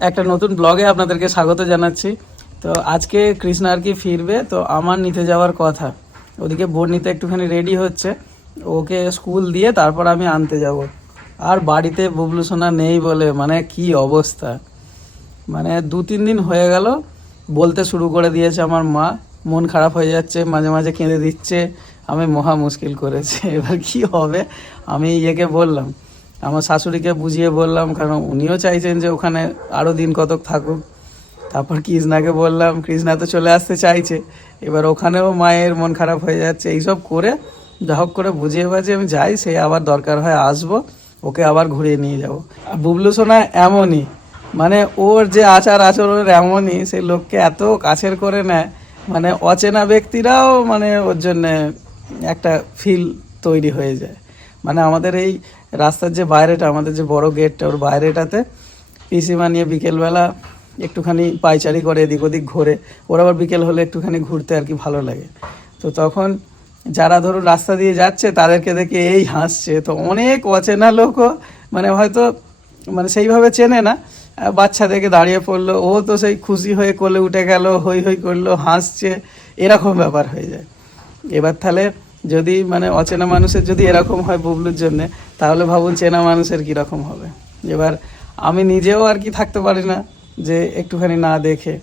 একটা নতুন ব্লগে আপনাদেরকে স্বাগত জানাচ্ছি। তো আজকে কৃষ্ণা আর কি ফিরবে, তো আমার নিতে যাওয়ার কথা। ওদিকে বোন নিতে একটুখানি রেডি হচ্ছে। ওকে স্কুল দিয়ে তারপর আমি আনতে যাব। আর বাড়িতে বুবলু সোনা নেই বলে মানে কি অবস্থা? মানে দু তিন দিন হয়ে গেল, বলতে শুরু করে দিয়েছে আমার মা। মন খারাপ হয়ে যাচ্ছে, মাঝে মাঝে কেঁদে দিচ্ছে। আমি মহা মুশকিল করেছে। এবার কি হবে? আমি ইয়েকে বললাম। আমার শাশুড়িকে বুঝিয়ে বললাম, কারণ উনিও চাইছেন যে ওখানে আরও দিন কতক থাকুক। তারপর কৃষ্ণাকে বললাম, কৃষ্ণা তো চলে আসতে চাইছে, এবার ওখানেও মায়ের মন খারাপ হয়ে যাচ্ছে। এইসব করে, যা হোক করে বুঝিয়ে বাজিয়ে আমি যাই, সে আবার দরকার হয় আসব, ওকে আবার ঘুরিয়ে নিয়ে যাব। বুবলু সোনা এমনই মানে ওর যে আচার আচরণ এমনই সেই লোককে এত কাছের করে নেয় মানে অচেনা ব্যক্তিরাও মানে ওর জন্যে একটা ফিল তৈরি হয়ে যায়। মানে আমাদের এই রাস্তার যে বাইরেটা, আমাদের যে বড় গেটটা, ওর বাইরেটাতে পিসিমা নিয়ে বিকেলবেলা একটুখানি পাইচারি করে এদিক ওদিক ঘোরে। ওর আবার বিকেল হলে একটুখানি ঘুরতে আর কি ভালো লাগে। তো তখন যারা ধরুন রাস্তা দিয়ে যাচ্ছে, তাদেরকে দেখে এই হাসছে। তো অনেক অচেনা লোকও মানে হয়তো মানে সেইভাবে চেনে না। বাচ্চা দেখে দাঁড়িয়ে পড়ল, ও তো সেই খুশি হয়ে কোলে উঠে গেল হই হই করল, হাসছে, এরকম ব্যাপার হয়ে যায়। এবার তাহলে যদি মানে অচেনা মানুষের যদি এরকম হয় বুবলুর জন্য, তাহলে ভাবুন চেনা মানুষের কীরকম হবে। এবার আমি নিজেও আর কি থাকতে পারি না যে একটুখানি না দেখে।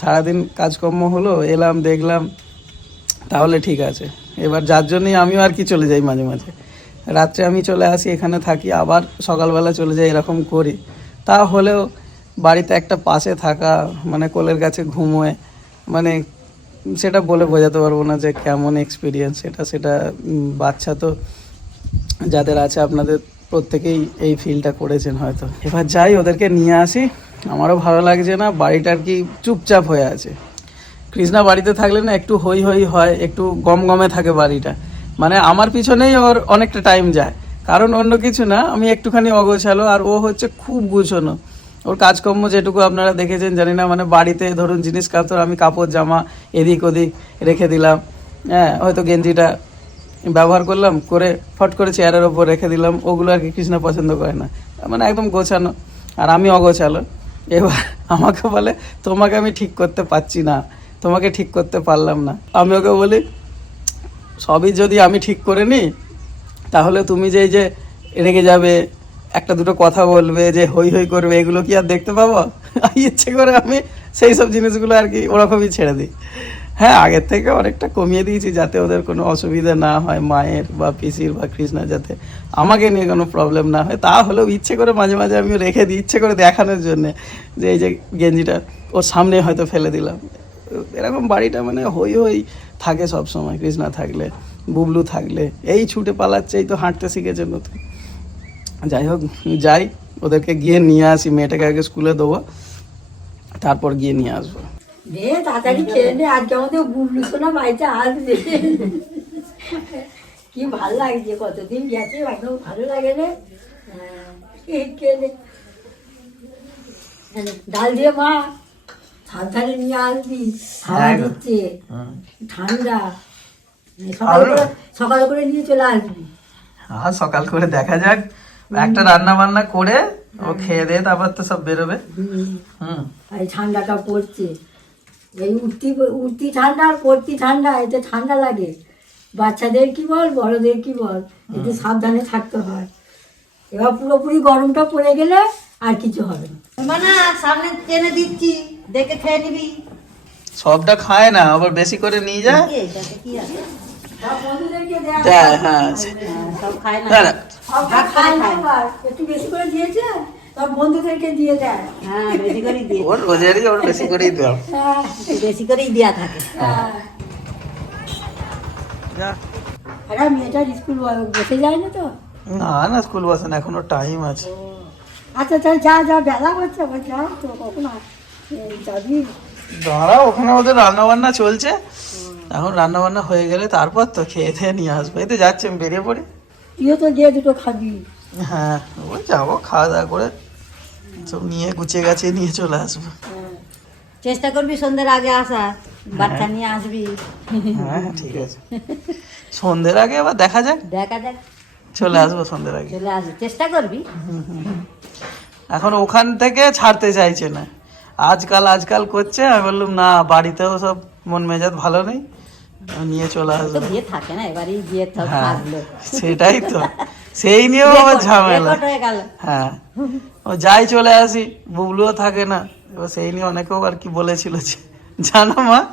সারাদিন কাজকর্ম হলো, এলাম, দেখলাম, তাহলে ঠিক আছে। এবার যার জন্যই আমিও আর কি চলে যাই মাঝে মাঝে। রাত্রে আমি চলে আসি, এখানে থাকি, আবার সকালবেলা চলে যাই এরকম করি। তা হলেও বাড়িতে একটা পাশে থাকা মানে কোলের কাছে ঘুমোয় মানে সেটা বলে বোঝাতে পারব না যে কেমন এক্সপিরিয়েন্স সেটা সেটা বাচ্চা তো যাদের আছে আপনাদের প্রত্যেকেই এই ফিলটা করেছেন হয়তো। এবার যাই, ওদেরকে নিয়ে আসি। আমারও ভালো লাগছে না, বাড়িটা আর কি চুপচাপ হয়ে আছে। কৃষ্ণা বাড়িতে থাকলে না একটু হই হই হয়, একটু গম গমে থাকে বাড়িটা। মানে আমার পিছনেই ওর অনেকটা টাইম যায়। কারণ অন্য কিছু না, আমি একটুখানি অগোছালো আর ও হচ্ছে খুব গুছোনো। ওর কাজকর্ম যেটুকু আপনারা দেখেছেন, জানি না মানে বাড়িতে ধরুন জিনিস কাপড় আমি কাপড়, জামা এদিক ওদিক রেখে দিলাম হ্যাঁ হয়তো গেঞ্জিটা ব্যবহার করলাম, করে ফট করে চেয়ারের ওপর রেখে দিলাম, ওগুলো আর কি কৃষ্ণা পছন্দ করে না। মানে একদম গোছানো, আর আমি অগোছালো। এবার আমাকে বলে, তোমাকে আমি ঠিক করতে পারছি না, তোমাকে ঠিক করতে পারলাম না। আমি ওকে বলি, সবই যদি আমি ঠিক করে নিই, তাহলে তুমি যে এই যে রেগে যাবে একটা দুটো কথা বলবে যে হই হই করবে, এগুলো কি আর দেখতে পাবো? ইচ্ছে করে আমি সেই সব জিনিসগুলো আর কি ওরকমই ছেড়ে দিই। হ্যাঁ আগের থেকে অনেকটা কমিয়ে দিয়েছি যাতে ওদের কোনো অসুবিধা না হয় মায়ের বা পিসির বা কৃষ্ণা, যাতে আমাকে নিয়ে কোনো প্রবলেম না হয়। তা হলেও ইচ্ছে করে মাঝে মাঝে আমি রেখে দিই, ইচ্ছে করে দেখানোর জন্যে যে এই যে গেঞ্জিটা ওর সামনে হয়তো ফেলে দিলাম। এরকম বাড়িটা মানে হই হই থাকে সব সময় কৃষ্ণা থাকলে, বুবলু থাকলে। এই ছুটে পালাচ্ছে এই তো, হাঁটতে শিখেছে নতুন। যাই হোক যাই ওদেরকে গিয়ে নিয়ে আসি মেয়েটাকে আগে স্কুলে দেবো তারপর গিয়ে নিয়ে আসব। তাড়াতাড়ি খেয়ে নে আজকে আমাদের বুবলু সোনা বাড়িতে আসবে কি ভালো লাগছে কতদিন গেছে একদম ভালো লাগে রে হ্যাঁ। হ্যাঁ, ডাল দিয়ে মা সাবধানে নিয়ে আসবি হাওয়া হ্যাঁ দিচ্ছে ঠান্ডা। সকালে করে করে নিয়ে চলে আসবি। আর সকাল করে দেখা যাক একটা রান্না বান্না করে ও খেয়ে দিয়ে তারপর তো সব বেরোবে। হুম, ঠান্ডাটা পড়ছে। এই উঠতি উঠতি ঠান্ডা আর পড়তি ঠান্ডা এতে ঠান্ডা লাগে। বাচ্চাদের কি বল বড়দের কি বল? একটু সাবধানে থাকতে হয়। এবার পুরোপুরি গরমটা পড়ে গেলে আর কিছু হবে না। মানে সামনে টেনে দিচ্ছি। দেখে খেয়ে নিবি। সবটা খায় না আবার বেশি করে নিয়ে যায় হ্যাঁ। হ্যাঁ, বেশি হ্যাঁ করেই বেশি করেই হ্যাঁ, দেওয়া থাকে। হ্যাঁ। আরে মেয়েটার স্কুল বসে যায় না তো? না না স্কুল বসে না এখনও টাইম আছে। আচ্ছা তাহলে যা যা বেলা করছে আবার যা তো কখন যাবি? দাঁড়া ওখানে ওদের রান্না বান্না চলছে। এখন রান্না বান্না হয়ে গেলে তারপর তো খেয়ে খেয়ে নিয়ে আসব। এই তো যাচ্ছে আমি বেরিয়ে পড়ি। তুইও তো গিয়ে দুটো খাবি। হ্যাঁ ওই যাব খাওয়া দাওয়া করে সব নিয়ে গুছিয়ে গাছিয়ে নিয়ে চলে আসব। চেষ্টা করবি সন্ধ্যের আগে আসা বাচ্চা নিয়ে আসবি। হ্যাঁ হ্যাঁ, ঠিক আছে। সন্ধ্যের আগে আবার দেখা যাক। দেখা যাক। চলে আসব সন্ধ্যের আগে। চলে আসবি চেষ্টা করবি। এখন ওখান থেকে ছাড়তে চাইছে না। আজকাল আজকাল করছে আমি বললাম না বাড়িতেও সব মন মেজাজ ভালো নেই নিয়ে চলে আসব। বিয়ে থাকে না এবারই বিয়ে হ্যাঁ থাকল। সেটাই তো। সেই নিয়েও আমার ঝামেলা। হয়ে ও যাই চলে আসি বুবলুও থাকে না। এবার সেই নিয়ে অনেকেও আর কি বলেছিল যে জানো মা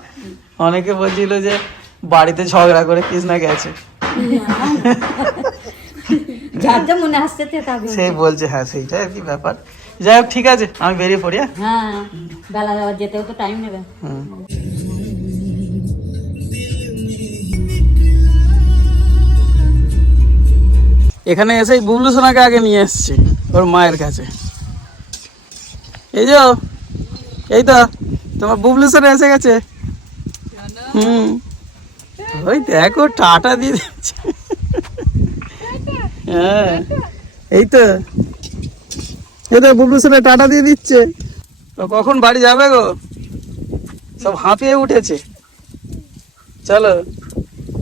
অনেকে বলছিল যে বাড়িতে ঝগড়া করে কৃষ্ণা গেছে। যার যা মনে আসছে। সেই বলছে হ্যাঁ সেইটাই আর কি ব্যাপার। যাই হোক ঠিক আছে আমি বেরিয়ে পড়ি হ্যাঁ। হ্যাঁ বেলা যেতেও তো টাইম নেবে। হুম। এখানে এসেই বুবলু সোনাকে আগে নিয়ে এসছি, ওর মায়ের কাছে। এই যে এই তো, তোমার বুবলু সোনা এসে গেছে। হুম। ওই দেখো, টাটা দিয়ে দিচ্ছে। হ্যাঁ এই তো। বুবলু সোনা টাটা দিয়ে দিচ্ছে। তো কখন বাড়ি যাবে গো? সব হাঁপিয়ে উঠেছে। চলো,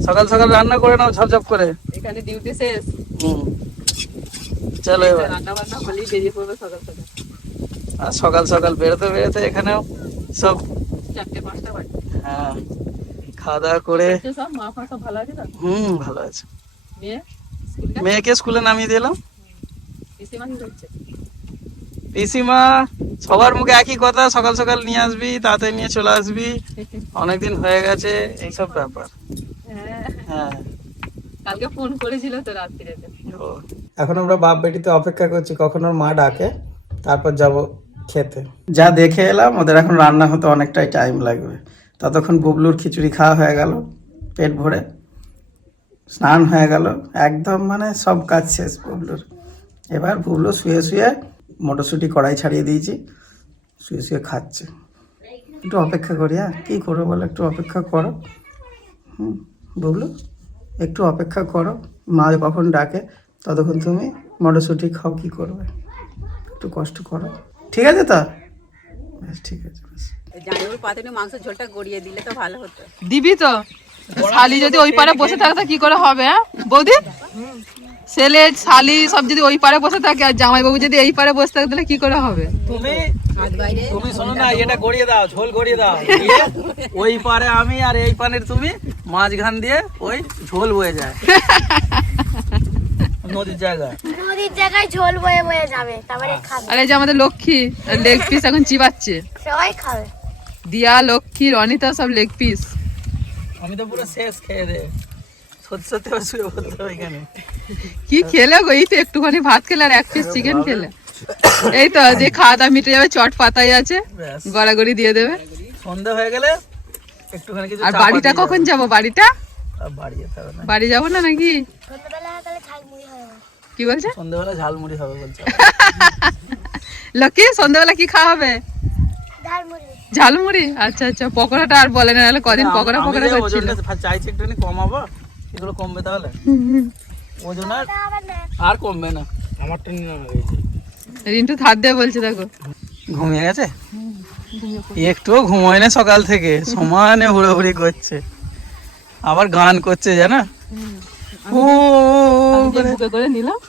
সকাল সকাল রান্না করে নাও, ঝপঝপ করে। এখানে ডিউটি শেষ। চলো এবার। আর সকাল সকাল বেরোতে বেরোতে এখানেও সব হ্যাঁ খাওয়া দাওয়া করে হুম ভালো আছে। মেয়ে মেয়েকে স্কুলে নামিয়ে দিলাম। পিসিমা সবার মুখে একই কথা সকাল সকাল নিয়ে আসবি তাতে নিয়ে চলে আসবি। অনেকদিন হয়ে গেছে এইসব ব্যাপার। হ্যাঁ। হ্যাঁ। কালকে ফোন করেছিল তো রাত্রিতে এখন আমরা বাপ বেটিতে অপেক্ষা করছি কখন ওর মা ডাকে, তারপর যাব খেতে। যা দেখে এলাম, ওদের এখন রান্না হতে অনেকটাই টাইম লাগবে। ততক্ষণ বুবলুর খিচুড়ি খাওয়া হয়ে গেল, পেট ভরে। স্নান হয়ে গেল, একদম মানে সব কাজ শেষ বুবলুর। এবার বুবলু শুয়ে শুয়ে মটরশুঁটি কড়াই ছাড়িয়ে দিয়েছি, শুয়ে শুয়ে খাচ্ছে। একটু অপেক্ষা করি হ্যাঁ? কী করব বলো, একটু অপেক্ষা করো। হুম, বুবলু, একটু অপেক্ষা করো। মা কখন ডাকে ততক্ষণ তুমি মটরশুঁটি খাও কি করবে? একটু কষ্ট করো। ঠিক আছে তো? বেশ ঠিক আছে বেশ। মাংস ঝোলটা গড়িয়ে দিলে তো ভালো হতো। দিবি তো? শালি যদি ওই পারে বসে থাকে তো কি করে হবে হ্যাঁ? বৌদি? ছেলে শালি সব যদি ওই পারে বসে থাকে আর জামাইবাবু যদি এই পারে বসে থাকে তাহলে কি করে হবে? তুমি তুমি শোনো না এটা গড়িয়ে দাও ঝোল গড়িয়ে দাও। ওই পারে আমি আর এই পানের তুমি মাঝখান দিয়ে ওই ঝোল বয়ে যায়। নদীর জায়গায়? নদীর জায়গায় ঝোল বয়ে বয়ে যাবে তারপরে খাবে। আর এই যে আমাদের লক্ষ্মী লেগ পিস এখন চিবাচ্ছে। সবাই খাবে। দিয়া লক্ষ্মী রনিতা সব লেগ পিস আমি তো পুরো শেষ খেয়ে দে। সত্যি সত্যি শুয়ে বলতে এখানে। কি খেলে গো? এই তো একটুখানি ভাত খেলে আর এক পিস চিকেন খেলে। এই তো যে খাওয়া দাওয়া মিটে যাবে চট পাতাই আছে। গড়াগড়ি দিয়ে দেবে। সন্ধ্যা হয়ে গেলে একটুখানি আর বাড়িটা কখন যাব। বাড়িটা? বাড়ি যাব না নাকি সন্ধ্যাবেলা তাহলে ঝালমুড়ি হবে কি বলছে? সন্ধ্যাবেলা ঝালমুড়ি হবে বলছে। লক্ষ্মী সন্ধ্যাবেলা কি খাওয়া হবে? ঝালমুড়ি। ঝালমুড়ি? আচ্ছা আচ্ছা পকোড়াটা আর বলে না নাহলে কদিন পকোড়া পকোড়া করছিল। ওজনটা চাইছি একটুখানি কমাবো এগুলো কমবে তাহলে। ওজন আর আর কমবে না। আমারটা নিয়ে রিন্টু থার দিয়ে বলছে দেখো। ঘুমিয়ে গেছে? একটুও ঘুমোয় না সকাল থেকে সমানে হুড়োহুড়ি করছে। আবার গান করছে জানা? ও করে। করে নিলাম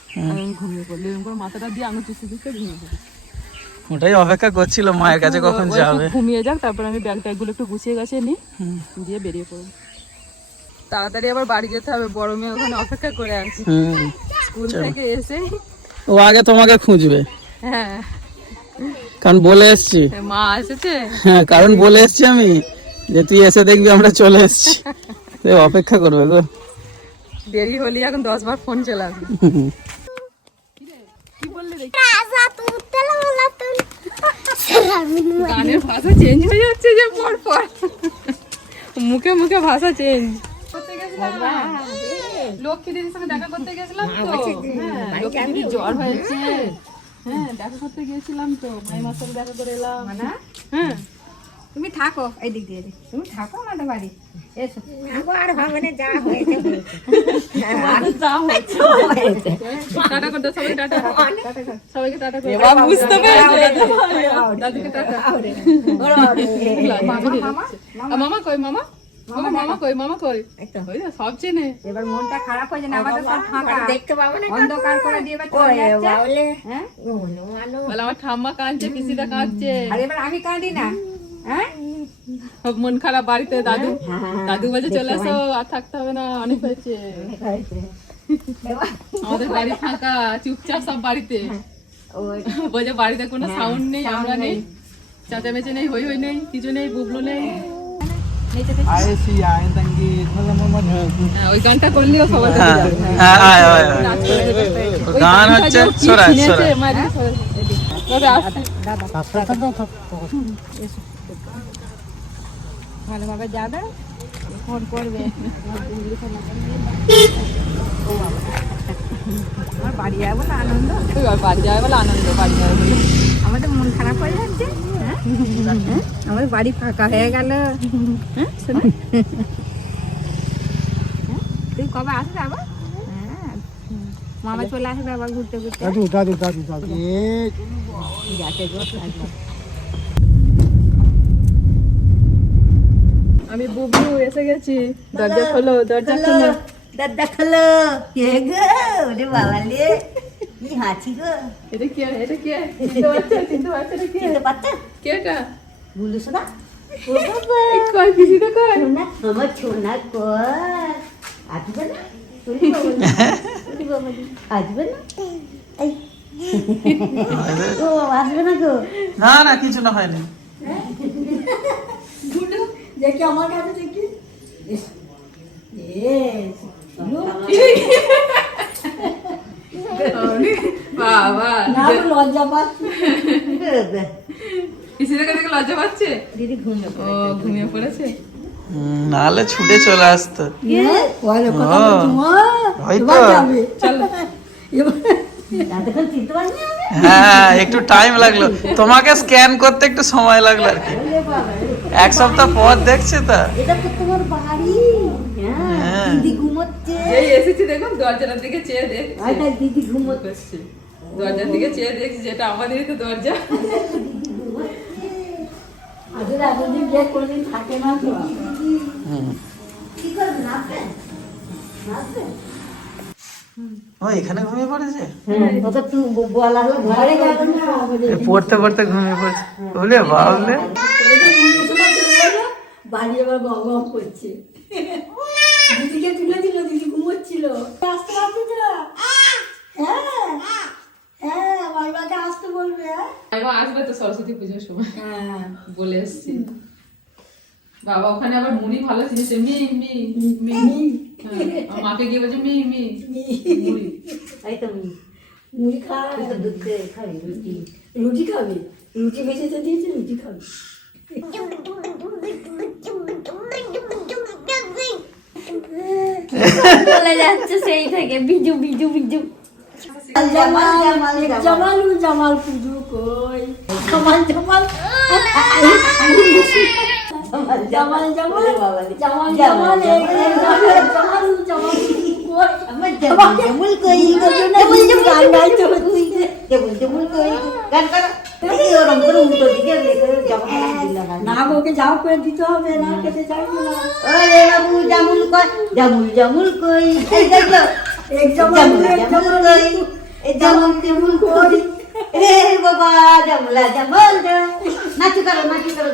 ঘুমিয়ে পড়লি এরকম করে মাথাটা দিয়ে আঙুল চুষতে চুষতে ঘুমিয়ে পড়ি ওটাই অপেক্ষা করছিল মায়ের কাছে কখন ও যাবে? ঘুমিয়ে যাক তারপর আমি ব্যাগ ট্যাগগুলো একটু গুছিয়ে গাছিয়ে নিই দিয়ে বেরিয়ে পড়ব তাড়াতাড়ি আবার বাড়ি যেতে হবে বড় মেয়ে ওখানে অপেক্ষা করে আছে। স্কুল থেকে এসে। ও আগে তোমাকে খুঁজবে। হ্যাঁ। কারণ বলে এসছি। মা এসেছে? হ্যাঁ কারণ বলে এসছি আমি যে তুই এসে দেখবি আমরা চলে এসছি। অপেক্ষা করবে গো। দেরি হলে এখন দশ বার ফোন চলে আসবে গানের ভাষা চেঞ্জ হয়ে যাচ্ছে যে পর পর। মুখে মুখে ভাষা চেঞ্জ লক্ষ্মী দিদির সঙ্গে দেখা করতে গেছিলাম তো। হ্যাঁ, জ্বর হয়েছে। হ্যাঁ দেখা করতে গিয়েছিলাম তো। সঙ্গে দেখা করে এলাম। হ্যাঁ। তুমি থাকো এই দিক দিয়ে তুমি থাকো আমাদের বাড়ি। এসো। থাকো আর হবে না যা হয়েছে। হয়েছে। যা হচ্ছে টাটা করতে সবাই টাটা। সবাইকে টাটা করে এবার বুঝতে পেরেছে। দাদিকে টাটা মামা। মামা মামা কই মামা? মামা কই মামা কই? সব চেনে। এবার মনটা খারাপ হয়ে যায় আমাদের সব ফাঁকা। দেখতে পাবো না অন্ধকার করে দিয়ে এবার চলে যাচ্ছে। হ্যাঁ? বলে আমার ঠাম্মা কাঁদছে পিসিটা কাঁদছে। আর এবার আমি কাঁদি না। হ্যাঁ সব মন খারাপ বাড়িতে দাদু দাদু বলছে চলে আসো আর থাকতে হবে না অনেক হয়েছে আমাদের বাড়ি ফাঁকা চুপচাপ সব বাড়িতে বলছে বাড়িতে কোনো সাউন্ড নেই আমরা নেই চেঁচামেচি নেই হই হই নেই কিছু নেই বুবলু নেই হ্যাঁ, ওই গানটা করলেও সবাই হ্যাঁ হ্যাঁ আয় আয় আয়। গান হচ্ছে সরাই সরাই ভালোভাবে যাবে ফোন করবে আমার বাড়ি যাব না আনন্দ বাড়ি যাবে বলে আনন্দ বাড়ি যাবে বলে আমাদের মন খারাপ হয়ে যাচ্ছে হ্যাঁ? হ্যাঁ? আমাদের বাড়ি ফাঁকা হয়ে গেল হ্যাঁ হ্যাঁ? তুই কবে আসবে আবার হ্যাঁ। মামা চলে আসবে আবার ঘুরতে ঘুরতে দাদু দাদু দাদু দাদু যাতে গো, আসবে। আমি বুবলু এসে গেছি। দরজা খোলো দরজা খোলো দাদা খালো। কে গো? ওরে বাবা লে কি হাঁচি গো। এটা কে? এটা কে? চিনতে পারছে? চিনতে পারছে এটা কে? চিনতে পারছ? কে এটা? বুলু শোনা ও বাবা। এই কই পিসিটা কই? সোনা আমার সোনা কর আসবে না? বাবা আসবে না? এই। ও আসবে না গো? না না কিছু না হয়নি। গুডু দেখি আমার কাছে দেখি। ইস, ইস, বাবা না আমি লজ্জা পাচ্ছি। পিসিটাকে দেখে লজ্জা পাচ্ছে? দিদি ঘুমিয়ে পড়েছে? হুম, নাহলে ছুটে চলে আসতো। আমি? হ্যাঁ একটু টাইম লাগল। তোমাকে স্ক্যান করতে একটু সময় লাগল আর কি। এক সপ্তাহ পর দেখছে তো। এটা তো তোমার বাড়ি। হ্যাঁ হ্যাঁ। দিদি ঘুমোচ্ছে। এই এসেছি দেখুন দরজাটার দিকে চেয়ে দেখছি। আরে দিদি ঘুমোচ্ছে। দরজার দিকে চেয়ে দেখছি যেটা আমাদেরই তো দরজা। আসলে এতদিন বিয়ে কোনোদিন থাকে না তো। কি করবে নাচবে? নাচবে? ও এখানে ঘুমিয়ে পড়েছে? এ পড়তে পড়তে ঘুমিয়ে পড়েছে। বলে বাবলে? বাড়ি আবার গম গম করছে। দিদিকে তুলে দিল দিদি ঘুমোচ্ছিল। আসতে পারছি তো? হ্যাঁ হ্যাঁ মাইমাকে আসতে বলবে হ্যাঁ। আসবে তো সরস্বতী পুজোর সময়। হ্যাঁ। বলে এসছি। বাবা ওখানে আবার মুড়ি ভালো চিনেছে মি মি মি মাকে গিয়ে বলছে মি মি। মুড়ি। এই তো মুড়ি। তুই তো দুধ দিয়ে খাবি রুটি। রুটি খাবে? রুটি ভেজেতে দিয়েছে রুটি খাবে। চলে যাচ্ছে সেই থেকে বিজু বিজু বিজু জামাল জামাল জামালু পুজো কই জামাল জামাল জামাল জামাল জামাল জামাল জামাল জামালু জামাল কই জমুল জমুল কই জমুল জমুল গান গাইতে হচ্ছে জমুল জমুল কই গান কর ওরম করে উল্টো দিকে গান না ওকে যাও করে দিতে হবে না খেতে চাইবে না। ওরে বাবু জামুল কই? জামুল জামুল কই? এই দেখো এক জামুল এক জামুল কই? এই জামুল জামুল কই? রে বাবা জামুলা জামুল। নাচু করো নাচু করো